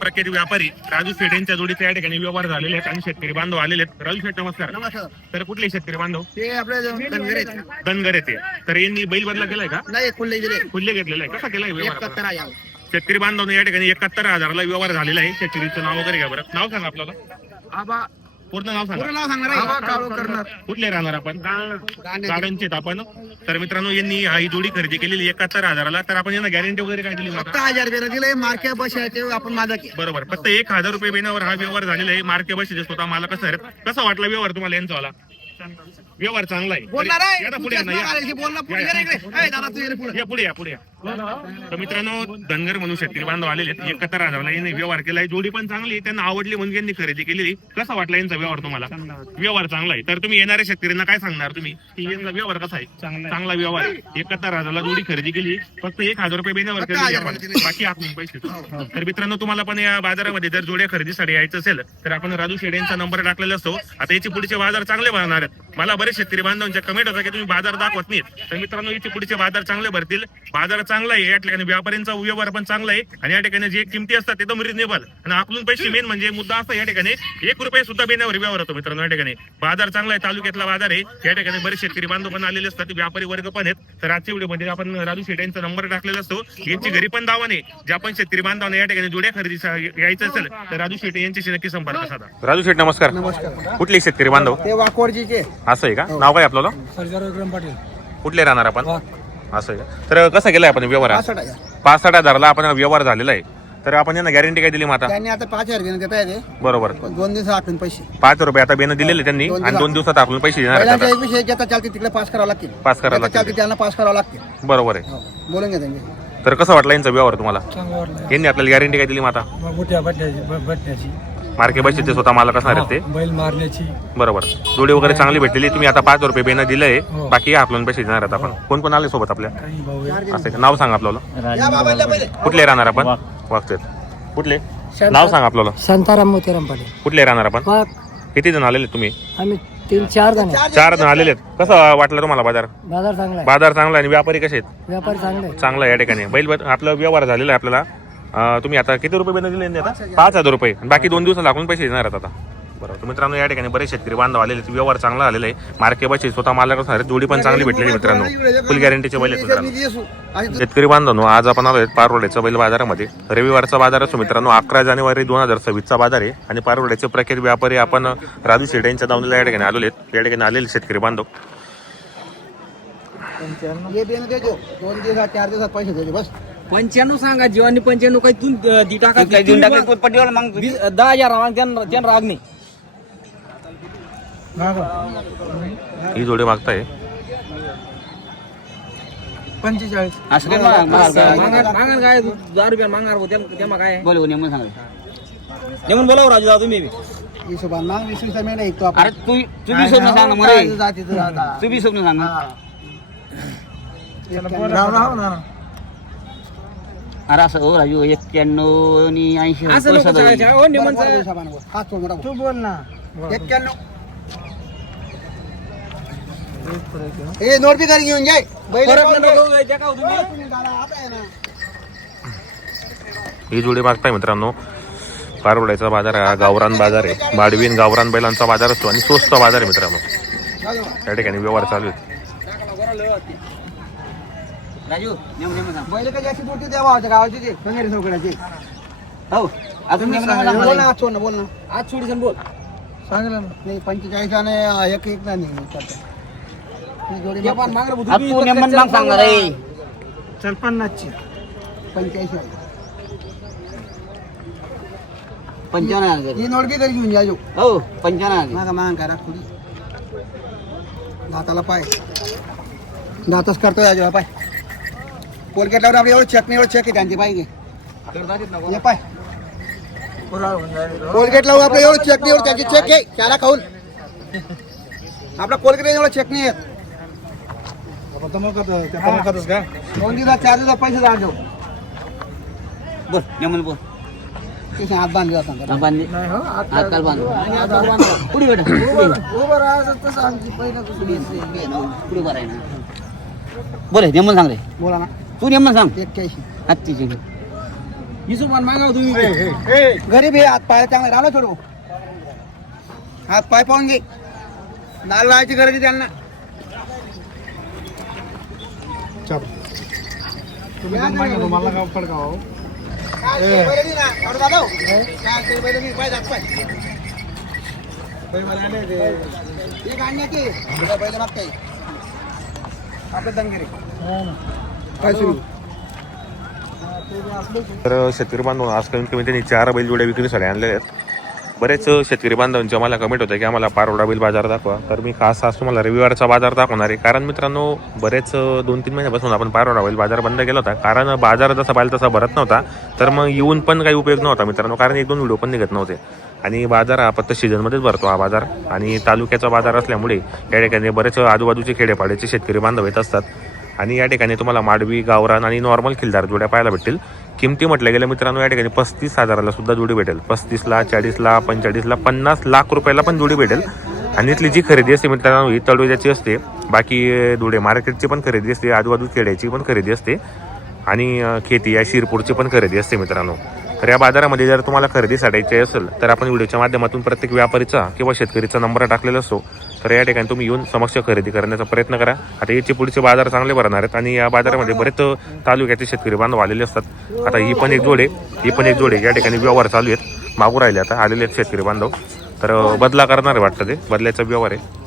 प्रख्यात व्यापारी राजू शेठ यांच्या जोडीचे या ठिकाणी व्यवहार झालेले आहेत आणि शेतकरी बांधव आलेले आहेत. राजू शेठ नमस्कार. नमस्कार. तर कुठले शेतकरी बांधव? ते आपल्या धनगरे धनगर येते. तर यांनी बैल बदला केलाय का? नाही खुल्ले दिले खुल्ले घेतलेला आहे. कसा केलाय व्यवहार? 71 या शेतकरी बांधवने या ठिकाणी 71,000ला व्यवहार झालेला आहे. शेतकरीचं नाव वगैरे घ्या बरं. नाव सांगा आपल्याला. आबा पूर्ण नाव सांगा. पूर्ण नाव सांगणार आबा काळू करणार कुठले राहणार आपण? गाड्यांचे आपण. तर मित्रांनो यांनी ही जोडी खरेदी केलेली 71,000ला. तर आपण यांना गॅरंटी वगैरे काय दिली? फक्त 1000 रुपये दिले मार्के बसायचे आपण माझा बरोबर. फक्त 1,000 रुपये बेनावर हा व्यवहार झालेला आहे. मार्के बस स्वतः मला कसा वाटला व्यवहार तुम्हाला यांचा वाला? व्यवहार चांगला आहे. बोलणार आहे या पुढे या ना, या. बोलणं पुढे ये रे इकडे. ए दादा तू ये रे पुढे. या पुढे या पुढे या. तर मित्रांनो धनगर म्हणून शेतकरी बांधव आलेले आहेत. 71,000ला यांनी व्यवहार केलाय. जोडी पण चांगली आहे. त्यांना आवडली म्हणून यांनी खरेदी केलेली. कसा वाटला यांचा व्यवहार तुम्हाला? व्यवहार चांगला आहे. तर तुम्ही येणाऱ्या शेतकऱ्यांना काय सांगणार तुम्ही की यांचा व्यवहार कसा आहे? चांगला व्यवहार आहे. 71,000ला जोडी खरेदी केली. फक्त 1,000 रुपये बेनावर खरेदी आपण. बाकी आपण पैसे. तर मित्रांनो तुम्हाला पण या बाजारामध्ये जर जोड्या खरेदीसाठी यायचं असेल तर आपण राजू शेठ यांचा नंबर टाकलेला असतो. आता याची पुढचे बाजार चांगले भरणार आहेत. मला बरेच शेतकरी बांधवांच्या कमेंट होता की तुम्ही बाजार दाखवत नाहीत. तर मित्रांनो याचे पुढचे बाजार चांगले भरतील. बाजार चांगला आहे. या ठिकाणी व्यापाऱ्यांचा व्यवहार पण चांगला आहे. आणि या ठिकाणी जे किमती असतात ते एकदम रिजनेबल आणि आपलून पैसे मेन म्हणजे मुद्दा असा या ठिकाणी 1 रुपये सुद्धा बेनावर व्यवहार होतो. मित्रांनो या ठिकाणी बाजार चांगला आहे. तालुक्यातला बाजार आहे. या ठिकाणी बरेच शेतकरी बांधव पण आलेले असतात. व्यापारी वर्ग पण आहेत. तर आजच्या व्हिडिओमध्ये आपण राजू शेठ यांचा नंबर टाकलेला असतो. यांची घरी पण दावा नाही. जे आपण शेतकरी बांधवांना या ठिकाणी जोड्या खरेदी यायचं असेल तर राजू शेठ यांच्याशी नक्की संपर्क साधा. राजू शेठ नमस्कार. नमस्कार. कुठले शेतकरी बांधव? ते वाकोडजीचे असं आहे का? नाव काय आपल्याला? पाटील. कुठले राहणार आपण? असं आहे का? तर कसं केलंय आपण व्यवहार? 65,000 आपण व्यवहार झालेला आहे. तर आपण यांना गॅरंटी काय दिली मग आता? त्यांनी आता 5000 घेऊन देता येते. बरोबर. 2 दिवसात आठवून पैसे 5 रुपये आता बेन दिलेले त्यांनी आणि 2 दिवसात आपण पैसे देणार आहेत आता. विषय घेता चालते तिकडे पास करावं लागतील. पास करावं लागतील. चालते त्यांना पास करावं लागतील. बरोबर आहे. बोलून घ्या त्यांनी. तर कसं वाटलं यांचा व्यवहार तुम्हाला? चांगलं वाटलं. यांनी आपल्याला गॅरंटी काय दिली मग आता? मोठ्या बटण्याची मार्के बसचे ते स्वतः मालक असणार आहेत ते. बैल मारण्याची. बरोबर. जोडी वगैरे चांगली भेटलेली. तुम्ही आता 5 रुपये बेन दिलंय. हो. बाकी आपल्याला पैसे देणार आहेत आपण. कोण कोण आले सोबत आपल्या? काही भाऊ आहे. असं आहे का? नाव सांगा आपल्याला. या बाबाला पहिले. कुठले राहणार आपण? वागतेत. कुठले? नाव सांगा आपल्याला. शांताराम मोतीराम पाटील. कुठले राहणार आपण? किती जण आलेले तुम्ही? आम्ही 3-4 जण आहे. 4 जण आलेले आहेत. कसं वाटलं तुम्हाला बाजार? बाजार चांगला आहे. बाजार चांगला आहे आणि व्यापारी कसे आहेत? व्यापारी चांगले आहे. चांगला आहे या ठिकाणी. आपला व्यवहार झालेला आहे आपल्याला. तुम्ही आता किती रुपये बेन दिले आता? 5,000 रुपये. बाकी 2 दिवसात लागून पैसे देणार आहेत आता. बरोबर. मित्रांनो या ठिकाणी बरेच शेतकरी बांधव आलेले. व्यवहार चांगला आलेला आहे. मार्के बसचे स्वतः मालक असणार. जोडी पण चांगली भेटलेली मित्रांनो. फुल गॅरंटीचे बैल आहेत मित्रांनो. शेतकरी बांधवांनो आज आपण आलोय पारवड्याच्या बैल बाजारामध्ये. रविवारचा बाजार असतो मित्रांनो. 11 जानेवारी 2026चा बाजार आहे आणि पारवड्याचे प्रख्यात व्यापारी आपण राजू शेठ यांच्या दावणीला या ठिकाणी आलेले आहेत. या ठिकाणी आलेले शेतकरी बांधव. ये बेन देजो. 2 दिवसात 4 दिवसात पैसे देजो बस. 95 सांगा जीवानी 95 काही तू दी टाका 10,000 त्यांना राग नाही. ही जोडी मागताय 45. असं काय मागार काय 10 रुपया मागणार हो तेव्हा काय बोलू नेमून सांगा. नेमून बोलाव राजू दादा तुम्ही. हिशोबान माग 20 महिना एक तो आपण. अरे तू बी स्वप्न सांग मरे. जातीचं जाता. तू बी स्वप्न सांग. अरे असं हो राजू 91 आणि 80 असं नको सांगायचं. हो नेमन हिशोबान बोल. हात सोड मोठा. तू बोल ना. 91. ए नोट बी घरी घेऊन जाय. बैल ही जोडी मागताय मित्रांनो. पारवड्याचा बाजार आहे. गावरान बाजार आहे. बाडवीन गावरान बैलांचा बाजार असतो आणि स्वस्त बाजार आहे मित्रांनो. या ठिकाणी व्यवहार चालू आहेत. राजू नेमून सांग. बैल कधी अशी मोठी द्यावा होत्या गावाची ते कंगेरी चौकड्याची. हो अजून बोल ना आज सोड ना बोल ना. आज सोडी बोल. सांगितलं ना. नाही 45 आणि एक नाही ही जोडी तू नेमन माग सांग रे. चल 50ची 85 आहे. 55 ही नोट बी घरी घेऊन जायचो. हो 55 मागा माग काय राख थोडी. दाताला पाय दातच करतो यायचो पाय. कोलगेट लावून आपली एवढं चेक नाही. एवढं चेक आहे त्यांची पाहिजे. ये पाय कोलगेट लावून आपलं एवढं चेक नाही. एवढं त्यांची चेक आहे. त्याला खाऊन आपला कोलगेट एवढं चेक नाही येत. 2 दिवसात 4 दिवसात पैसे जाऊ. बोल नेमन बोल. हात बांधले जातात. बांधली हात काल बांध पुढे बेटा पुढे बरं आहे ना. बोल नेमन सांग रे. बोला ना. तू नेमन सांग. 81 हत्तीची हिशोबान मागाव तुम्ही गरीब आहे, हात पाय चांगले राहिलं थोडं हात पाय पाहून घे. नाल लावायची गरज आहे त्यांना. मला गाव पडगाव आपलं दंगेरे तर शेतकरी बांधव आज कमीत कमी त्यांनी 4 बैलजोड्या विक्रीसाठी आणलेल्या आहेत. बरेच शेतकरी बांधवांचे मला कमेंट होतं की आम्हाला पारोडा बैल बाजार दाखवा. तर मी खास आज तुम्हाला रविवारचा बाजार दाखवणार आहे. कारण मित्रांनो बरेच 2-3 महिन्यापासून आपण पारोडा बैल बाजार बंद केला होता. कारण बाजार जसा पाहिजे तसा भरत नव्हता. तर मग येऊन पण काही उपयोग नव्हता मित्रांनो. कारण 1-2 व्हिडिओ पण निघत नव्हते. आणि बाजार हा फक्त सीझनमध्येच भरतो हा बाजार. आणि तालुक्याचा बाजार असल्यामुळे या ठिकाणी बरेच आजूबाजूचे खेडेपाड्याचे शेतकरी बांधव येत असतात. आणि या ठिकाणी तुम्हाला माडवी, गावरान आणि नॉर्मल खिल्लार जोड्या पाहायला भेटतील. किमती म्हटल्या गेल्या मित्रांनो या ठिकाणी 35,000ला सुद्धा जोडी भेटेल. 35ला, 40ला, 45ला, 50 लाख रुपयाला पण जोडी भेटेल. आणि इथली जी खरेदी असते मित्रांनो ही तळोजाची असते. बाकी धुळे मार्केटची पण खरेदी असते, आजूबाजू खेड्याची पण खरेदी असते आणि खेती या शिरपूरची पण खरेदी असते मित्रांनो. तर या बाजारामध्ये जर तुम्हाला खरेदीसाठी असेल तर आपण व्हिडिओच्या माध्यमातून प्रत्येक व्यापारीचा किंवा शेतकरीचा नंबर टाकलेला असतो. तर या ठिकाणी तुम्ही येऊन समक्ष खरेदी करण्याचा प्रयत्न करा. आता याचे पुढचे बाजार चांगले भरणार आहेत आणि या बाजारामध्ये बरेच तालुक्याचे शेतकरी बांधव आलेले असतात. आता ही पण एक जोड आहे या ठिकाणी व्यवहार चालू आहेत. मागू राहिले आता आलेले आहेत शेतकरी बांधव. तर बदला करणार आहे वाटतं ते बदल्याचा व्यवहार आहे.